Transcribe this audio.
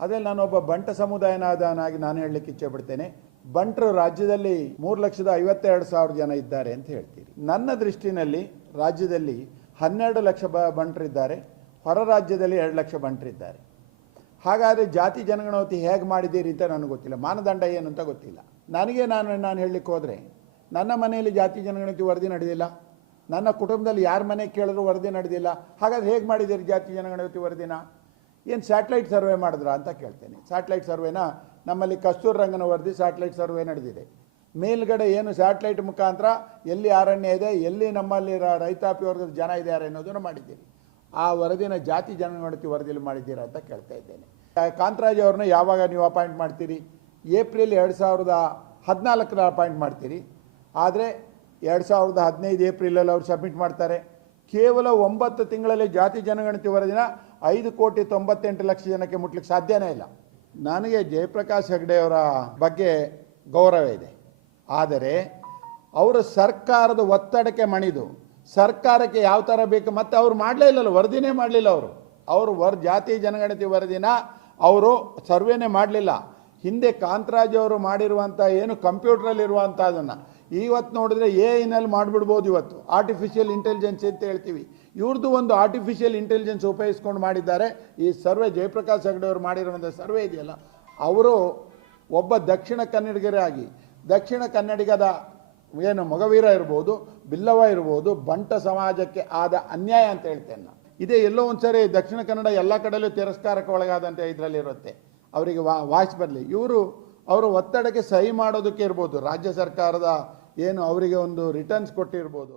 ಅದ್ರಲ್ಲಿ ನಾನೊಬ್ಬ ಬಂಟ ಸಮುದಾಯನಾದನಾಗಿ ನಾನು ಹೇಳಲಿಕ್ಕೆ ಇಚ್ಛೆ ಪಡ್ತೇನೆ. ಬಂಟರು ರಾಜ್ಯದಲ್ಲಿ ಮೂರು ಲಕ್ಷದ ಐವತ್ತೆರಡು ಸಾವಿರ ಜನ ಇದ್ದಾರೆ ಅಂತ ಹೇಳ್ತೀರಿ. ನನ್ನ ದೃಷ್ಟಿನಲ್ಲಿ ರಾಜ್ಯದಲ್ಲಿ ಹನ್ನೆರಡು ಲಕ್ಷ ಬ ಬಂಟರಿದ್ದಾರೆ. ಹೊರ ರಾಜ್ಯದಲ್ಲಿ ಎರಡು ಲಕ್ಷ ಬಂಟರಿದ್ದಾರೆ. ಹಾಗಾದರೆ ಜಾತಿ ಜನಗಣತಿ ಹೇಗೆ ಮಾಡಿದ್ದೀರಿ ಅಂತ ನನಗೆ ಗೊತ್ತಿಲ್ಲ. ಮಾನದಂಡ ಏನು ಅಂತ ಗೊತ್ತಿಲ್ಲ. ನನಗೆ ನಾನು ನಾನು ಹೇಳಲಿಕ್ಕೆ ಹೋದರೆ ನನ್ನ ಮನೆಯಲ್ಲಿ ಜಾತಿ ಜನಗಣತಿ ವರದಿ ನಡೆದಿಲ್ಲ. ನನ್ನ ಕುಟುಂಬದಲ್ಲಿ ಯಾರ ಮನೆ ಕೇಳಿದ್ರು ವರದಿ ನಡೆದಿಲ್ಲ. ಹಾಗಾದ್ರೆ ಹೇಗೆ ಮಾಡಿದ್ದೀರಿ ಜಾತಿ ಜನಗಣತಿ ವರದಿನ? ಏನು ಸ್ಯಾಟಲೈಟ್ ಸರ್ವೆ ಮಾಡಿದ್ರಾ ಅಂತ ಕೇಳ್ತೇನೆ. ಸ್ಯಾಟಲೈಟ್ ಸರ್ವೆನ ನಮ್ಮಲ್ಲಿ ಕಸ್ತೂರ್ ರಂಗನ ವರದಿ ಸ್ಯಾಟಲೈಟ್ ಸರ್ವೆ ನಡೆದಿದೆ. ಮೇಲ್ಗಡೆ ಏನು ಸ್ಯಾಟಲೈಟ್ ಮುಖಾಂತರ ಎಲ್ಲಿ ಅರಣ್ಯ ಇದೆ, ಎಲ್ಲಿ ನಮ್ಮಲ್ಲಿ ರೈತಾಪಿ ವರ್ಗದ ಜನ ಇದ್ದಾರೆ ಅನ್ನೋದನ್ನು ಮಾಡಿದ್ದೀರಿ. ಆ ವರದಿನ ಜಾತಿ ಜನಗಣತಿ ವರದಿಯಲ್ಲಿ ಮಾಡಿದ್ದೀರಾ ಅಂತ ಕೇಳ್ತಾ ಇದ್ದೇನೆ. ಕಾಂತರಾಜ್ ಅವ್ರನ್ನ ಯಾವಾಗ ನೀವು ಅಪಾಯಿಂಟ್ ಮಾಡ್ತೀರಿ? ಏಪ್ರಿಲ್ ಎರಡು ಸಾವಿರದ ಹದಿನಾಲ್ಕರ ಅಪಾಯಿಂಟ್ ಮಾಡ್ತೀರಿ. ಆದರೆ ಎರಡು ಸಾವಿರದ ಹದಿನೈದು ಏಪ್ರಿಲಲ್ಲಿ ಅವರು ಸಬ್ಮಿಟ್ ಮಾಡ್ತಾರೆ. ಕೇವಲ ಒಂಬತ್ತು ತಿಂಗಳಲ್ಲಿ ಜಾತಿ ಜನಗಣತಿ ವರದಿನ ಐದು ಕೋಟಿ ತೊಂಬತ್ತೆಂಟು ಲಕ್ಷ ಜನಕ್ಕೆ ಮುಟ್ಲಿಕ್ಕೆ ಸಾಧ್ಯನೇ ಇಲ್ಲ. ನನಗೆ ಜಯಪ್ರಕಾಶ್ ಹೆಗ್ಡೆ ಅವರ ಬಗ್ಗೆ ಗೌರವ ಇದೆ. ಆದರೆ ಅವರು ಸರ್ಕಾರದ ಒತ್ತಡಕ್ಕೆ ಮಣಿದು ಸರ್ಕಾರಕ್ಕೆ ಯಾವ ಥರ ಬೇಕು ಮತ್ತು ಅವ್ರು ಮಾಡಲೇ ಇಲ್ಲಲ್ಲ, ವರದಿನೇ ಮಾಡಲಿಲ್ಲ ಅವರು. ಅವರು ವರ್, ಜಾತಿ ಜನಗಣತಿ ವರದಿನ ಅವರು ಸರ್ವೇನೇ ಮಾಡಲಿಲ್ಲ. ಹಿಂದೆ ಕಾಂತರಾಜ್ ಅವರು ಮಾಡಿರುವಂಥ ಏನು ಕಂಪ್ಯೂಟ್ರಲ್ಲಿರುವಂಥ ಅದನ್ನು ಇವತ್ತು ನೋಡಿದ್ರೆ ಎ ಐನಲ್ಲಿ ಮಾಡಿಬಿಡ್ಬೋದು ಇವತ್ತು. ಆರ್ಟಿಫಿಷಿಯಲ್ ಇಂಟೆಲಿಜೆನ್ಸ್ ಅಂತ ಹೇಳ್ತೀವಿ. ಇವ್ರದ್ದು ಒಂದು ಆರ್ಟಿಫಿಷಿಯಲ್ ಇಂಟೆಲಿಜೆನ್ಸ್ ಉಪಯೋಗಿಸ್ಕೊಂಡು ಮಾಡಿದ್ದಾರೆ. ಈ ಸರ್ವೆ ಜಯಪ್ರಕಾಶ್ ಹೆಗ್ಡೆ ಅವರು ಮಾಡಿರುವಂಥ ಸರ್ವೆ ಇದೆಯಲ್ಲ, ಅವರು ಒಬ್ಬ ದಕ್ಷಿಣ ಕನ್ನಡಿಗರಾಗಿ ದಕ್ಷಿಣ ಕನ್ನಡಿಗದ ಏನು ಮೊಗವೀರ ಇರ್ಬೋದು ಬಿಲ್ಲವ ಇರ್ಬೋದು, ಬಂಟ ಸಮಾಜಕ್ಕೆ ಆದ ಅನ್ಯಾಯ ಅಂತ ಹೇಳ್ತೇನೆ ನಾನು. ಇದೇ ಎಲ್ಲೋ ಒಂದ್ಸರಿ ದಕ್ಷಿಣ ಕನ್ನಡ ಎಲ್ಲ ಕಡೆಯಲ್ಲೂ ತಿರಸ್ಕಾರಕ್ಕೆ ಒಳಗಾದಂಥ ಇದರಲ್ಲಿರುತ್ತೆ ಅವರಿಗೆ ವಾ, ವಾಯ್ಸ್ ಬರಲಿ. ಇವರು, ಅವರು ಒತ್ತಡಕ್ಕೆ ಸಹಿ ಮಾಡೋದಕ್ಕೆ ಇರ್ಬೋದು. ರಾಜ್ಯ ಸರ್ಕಾರದ ಏನು ಅವರಿಗೆ ಒಂದು ರಿಟರ್ನ್ಸ್ ಕೊಟ್ಟಿರ್ಬೋದು.